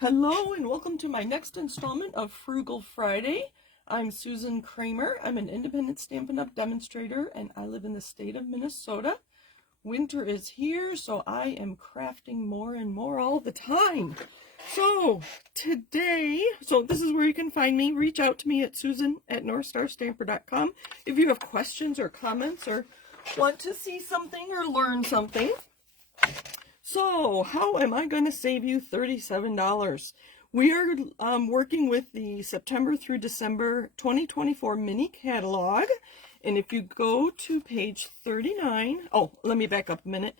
Hello and welcome to my next installment of Frugal Friday. I'm Susan Kramer. I'm an independent Stampin' Up! Demonstrator and I live in the state of Minnesota. Winter is here, so I am crafting more and more all the time. So today, this is where you can find me. Reach out to me at susan@northstarstamper.com if you have questions or comments or want to see something or learn something. So, how am I going to save you $37? We are working with the September through December 2024 mini catalog. And if you go to page 39, let me back up a minute.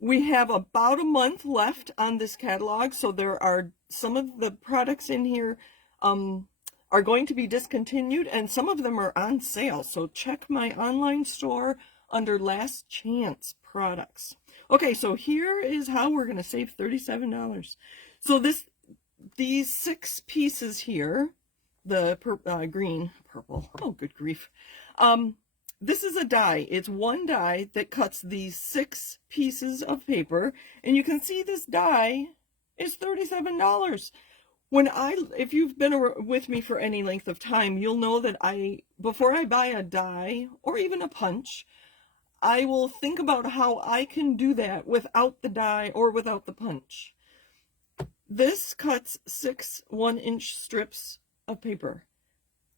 We have about a month left on this catalog. So there are some of the products in here are going to be discontinued and some of them are on sale. So check my online store under Last Chance products. Okay, so here is how we're going to save $37. So these 6 pieces here, the green, purple, oh good grief. This is a die. It's one die that cuts these 6 pieces of paper, and you can see this die is $37. If you've been with me for any length of time, you'll know that before I buy a die or even a punch, I will think about how I can do that without the die or without the punch. This cuts 6 1-inch strips of paper.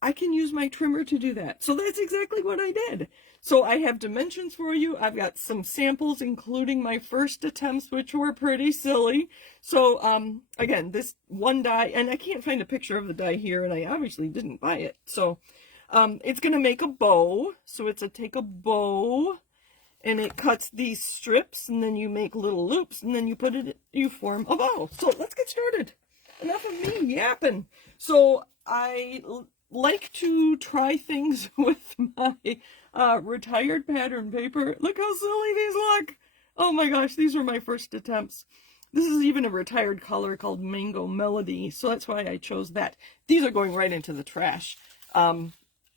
I can use my trimmer to do that. So that's exactly what I did. So I have dimensions for you. I've got some samples, including my first attempts, which were pretty silly. So again, this one die, and I can't find a picture of the die here, and I obviously didn't buy it. So it's going to make a bow. So take a bow, and it cuts these strips, and then you make little loops, and then you form a bow. So let's get started. Enough of me yapping. So I like to try things with my retired pattern paper. Look how silly these look. Oh my gosh, these were my first attempts. This is even a retired color called Mango Melody, so that's why I chose that. These are going right into the trash.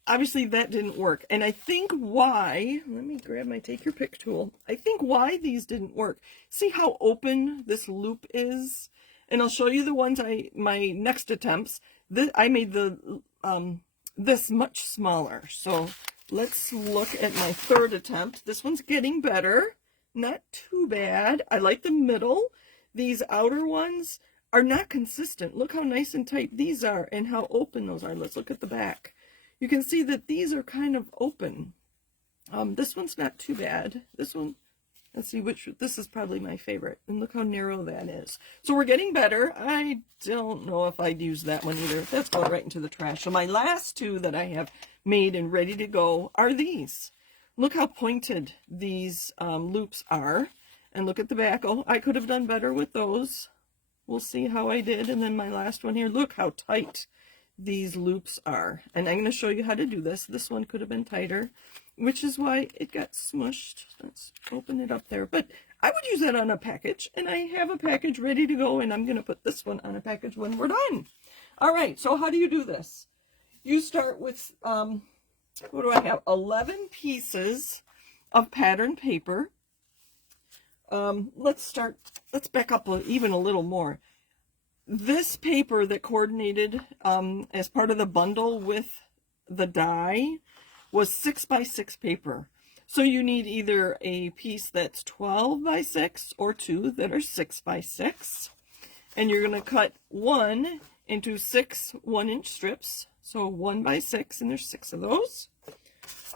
Obviously that didn't work, and I think why, let me grab my take your pick tool. I think why these didn't work. See how open this loop is? And I'll show you the ones my next attempts. I made this much smaller. So let's look at my third attempt. This one's getting better. Not too bad. I like the middle. These outer ones are not consistent. Look how nice and tight these are and how open those are. Let's look at the back. You can see that these are kind of open. This one's not too bad. This one, let's see this is probably my favorite. And look how narrow that is. So we're getting better. I don't know if I'd use that one either. That's going right into the trash. So my last 2 that I have made and ready to go are these. Look how pointed these loops are. And look at the back. Oh, I could have done better with those. We'll see how I did. And then my last one here. Look how tight these loops are, and I'm going to show you how to do this. This one could have been tighter, which is why it got smushed. Let's open it up there, but I would use that on a package, and I have a package ready to go, and I'm going to put this one on a package when we're done. All right, so how do you do this? You start with what do I have? 11 pieces of pattern paper. Let's back up even a little more. This paper that coordinated as part of the bundle with the die was 6 by 6 paper. So you need either a piece that's 12 by 6 or 2 that are 6 by 6. And you're going to cut one into 6 1-inch strips. So 1 by 6, and there's 6 of those.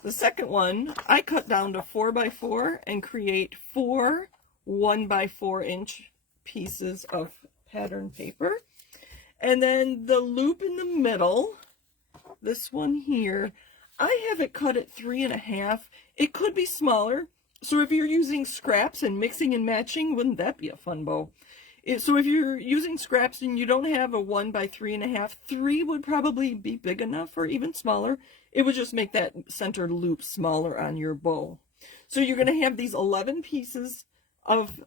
The second one, I cut down to 4 by 4 and create 4 1 by 4-inch pieces of pattern paper. And then the loop in the middle, this one here, I have it cut at 3.5. It could be smaller. So if you're using scraps and mixing and matching, wouldn't that be a fun bow? So if you're using scraps and you don't have a 1 by 3.5, 3 would probably be big enough, or even smaller. It would just make that center loop smaller on your bow. So you're going to have these 11 pieces of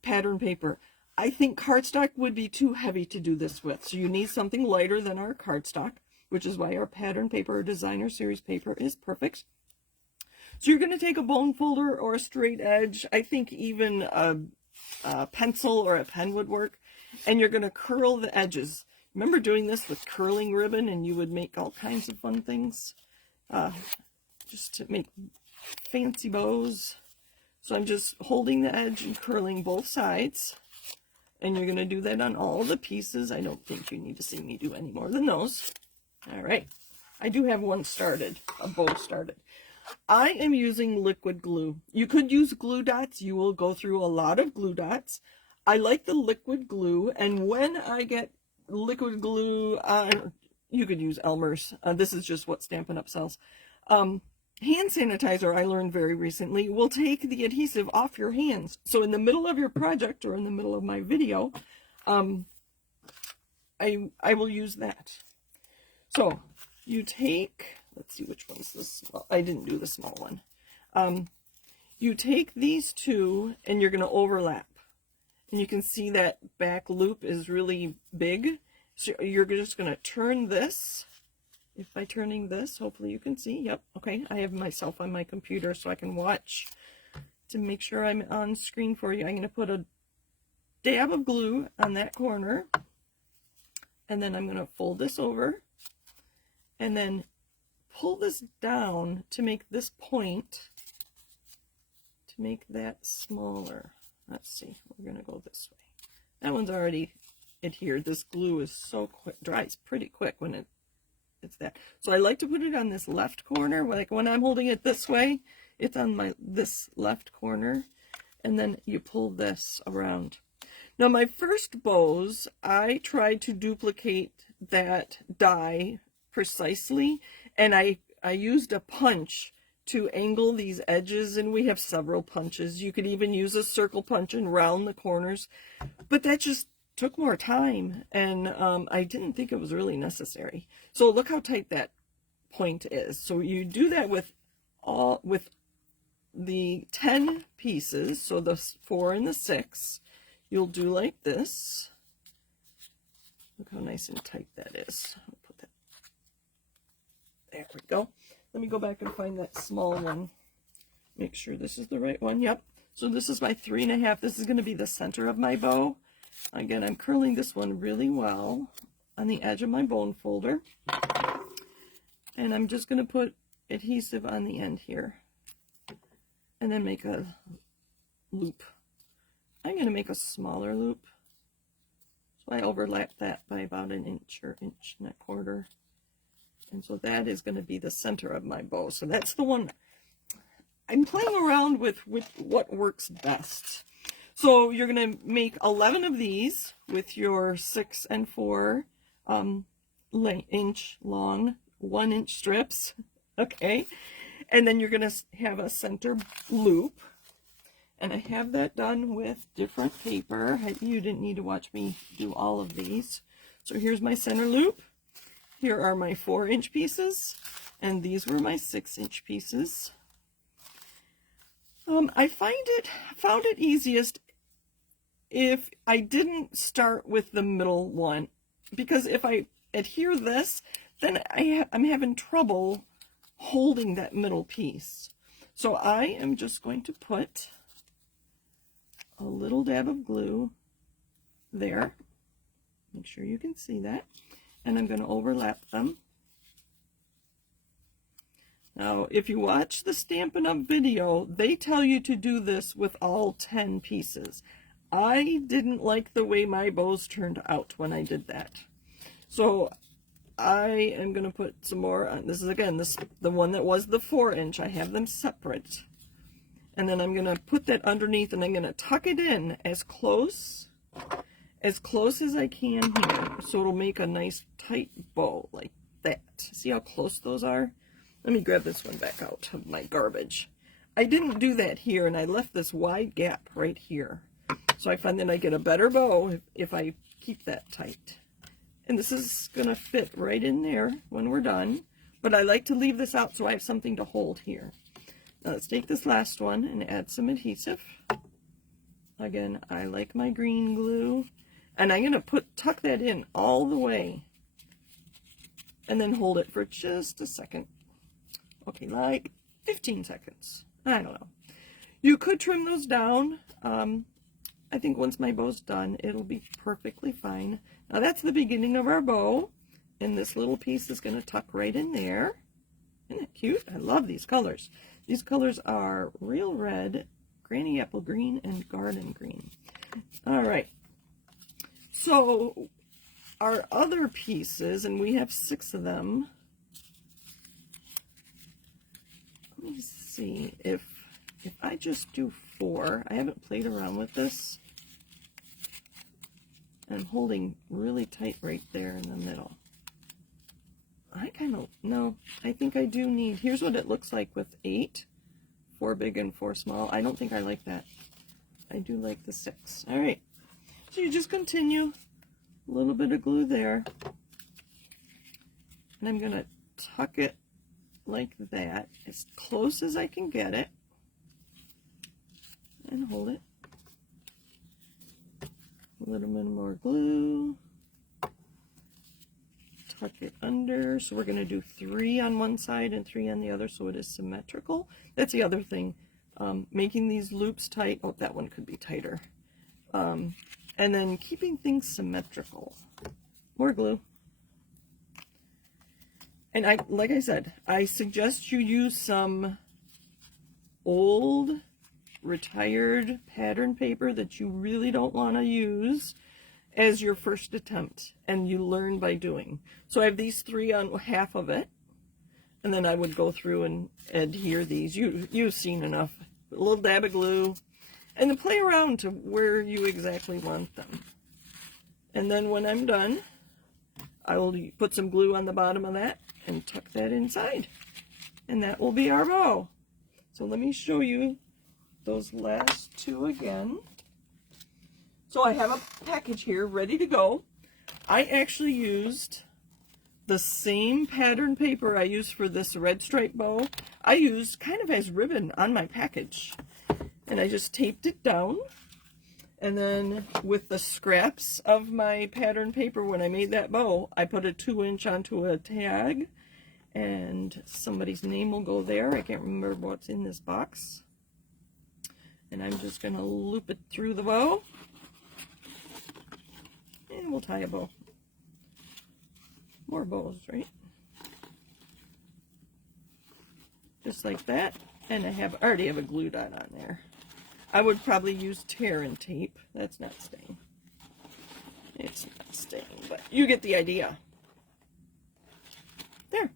pattern paper. I think cardstock would be too heavy to do this with, so you need something lighter than our cardstock, which is why our pattern paper or designer series paper is perfect. So you're going to take a bone folder or a straight edge. I think even a pencil or a pen would work. and you're going to curl the edges. Remember doing this with curling ribbon, and you would make all kinds of fun things just to make fancy bows. So I'm just holding the edge and curling both sides, and you're going to do that on all the pieces. I don't think you need to see me do any more than those. All right, I do have one started, a bow started. I am using liquid glue. You could use glue dots. You will go through a lot of glue dots. I like the liquid glue, and when I get liquid glue, you could use Elmer's. This is just what Stampin' Up sells. Hand sanitizer, I learned very recently, will take the adhesive off your hands. So in the middle of your project or in the middle of my video, I will use that. So you take, let's see which one's this. Well, I didn't do the small one. You take these two and you're going to overlap. And you can see that back loop is really big. So you're just going to turn this. If by turning this, hopefully you can see. Yep, okay. I have myself on my computer so I can watch to make sure I'm on screen for you. I'm going to put a dab of glue on that corner. And then I'm going to fold this over. And then pull this down to make this point, to make that smaller. Let's see, we're going to go this way. That one's already adhered. This glue is so quick, dries pretty quick when it's that. So I like to put it on this left corner. Like when I'm holding it this way, it's on this left corner. And then you pull this around. Now my first bows, I tried to duplicate that die precisely. And I used a punch to angle these edges, and we have several punches. You could even use a circle punch and round the corners, but that just took more time, and I didn't think it was really necessary. So look how tight that point is. So you do that with the 10 pieces, so the 4 and the 6, you'll do like this. Look how nice and tight that is. I'll put that. There we go. Let me go back and find that small one. Make sure this is the right one. Yep. So this is my 3.5. This is going to be the center of my bow. Again, I'm curling this one really well on the edge of my bone folder. And I'm just going to put adhesive on the end here. And then make a loop. I'm going to make a smaller loop. So I overlap that by about an inch or inch and a quarter. And so that is going to be the center of my bow. So that's the one I'm playing around with what works best. So you're going to make 11 of these with your 6 and 4 inch long 1-inch strips. Okay. And then you're going to have a center loop. And I have that done with different paper. You didn't need to watch me do all of these. So here's my center loop. Here are my 4-inch pieces, and these were my 6-inch pieces. I found it easiest if I didn't start with the middle one, because if I adhere this, then I'm having trouble holding that middle piece. So I am just going to put a little dab of glue there. Make sure you can see that. And I'm going to overlap them. Now, if you watch the Stampin' Up video, they tell you to do this with all 10 pieces. I didn't like the way my bows turned out when I did that. So I am going to put some more on. This is, again, the one that was the 4-inch. I have them separate. And then I'm going to put that underneath, and I'm going to tuck it in as close as I can here, so it'll make a nice tight bow like that. See how close those are? Let me grab this one back out of my garbage. I didn't do that here, and I left this wide gap right here. So I find that I get a better bow if I keep that tight. And this is going to fit right in there when we're done, but I like to leave this out so I have something to hold here. Now let's take this last one and add some adhesive. Again, I like my green glue. And I'm going to tuck that in all the way. And then hold it for just a second. Okay, like 15 seconds. I don't know. You could trim those down. I think once my bow's done, it'll be perfectly fine. Now that's the beginning of our bow, and this little piece is going to tuck right in there. Isn't it cute? I love these colors. These colors are Real Red, Granny Apple Green, and Garden Green. All right. So our other pieces, and we have 6 of them. Let me see if I just do 4. I haven't played around with this. I'm holding really tight right there in the middle. No, I think I do need, here's what it looks like with 8. 4 big and 4 small. I don't think I like that. I do like the 6. All right. So you just continue. A little bit of glue there. And I'm going to tuck it like that, as close as I can get it. And hold it. A little bit more glue. Tuck it under. So we're going to do 3 on one side and 3 on the other, so it is symmetrical. That's the other thing. Making these loops tight. Oh, that one could be tighter. And then keeping things symmetrical. More glue. And like I said, I suggest you use some old, retired pattern paper that you really don't want to use as your first attempt, and you learn by doing. So I have these 3 on half of it, and then I would go through and adhere these. You've seen enough. A little dab of glue, and then play around to where you exactly want them. And then when I'm done, I will put some glue on the bottom of that and tuck that inside. And that will be our bow. So let me show you those last 2 again. So I have a package here ready to go. I actually used the same pattern paper I used for this red stripe bow. I used kind of as ribbon on my package. And I just taped it down. And then with the scraps of my pattern paper, when I made that bow, I put a 2-inch onto a tag. And somebody's name will go there. I can't remember what's in this box. And I'm just going to loop it through the bow. And we'll tie a bow. More bows, right? Just like that. And I already have a glue dot on there. I would probably use tear and tape. That's not staying. It's not staying, but you get the idea. There.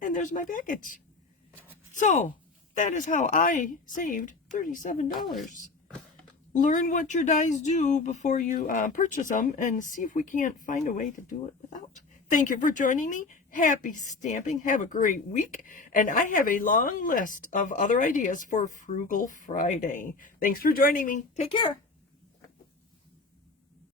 And there's my package. So, that is how I saved $37. Learn what your dies do before you purchase them, and see if we can't find a way to do it without. Thank you for joining me. Happy stamping. Have a great week. And I have a long list of other ideas for Frugal Friday. Thanks for joining me. Take care.